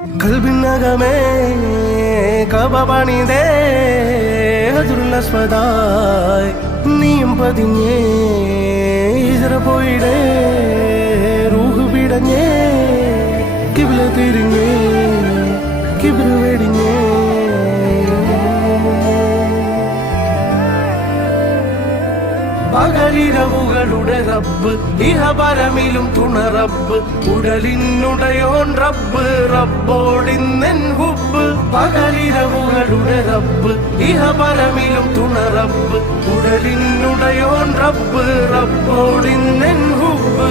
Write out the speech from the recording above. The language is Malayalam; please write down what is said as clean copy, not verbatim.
കൽബിനകമേ കബപണിതേ ഹജറുൽ-അസ്വദായി നീയും പതിഞ്ഞേ ഹിജ്റ പോയിടേ റൂഹ് പിടഞ്ഞേ കിബ്ല തിരിഞ്ഞേ കിബ്ർ വെടിഞ്ഞേ പകലിരവുകളുടെ റബ്ബ് ഇഹപരമിലും തുണ റബ്ബ് ഉടലിനുടയോൻ റബ്ബ് റബ്ബോടിന്നെൻ ഹുബ്ബ് പകലിരവുകളുടെ റബ്ബ് ഇഹപരമിലും തുണ റബ്ബ് ഉടലിനുടയോൻ റബ്ബ് റബ്ബോടിന്നെൻ ഹുബ്ബ്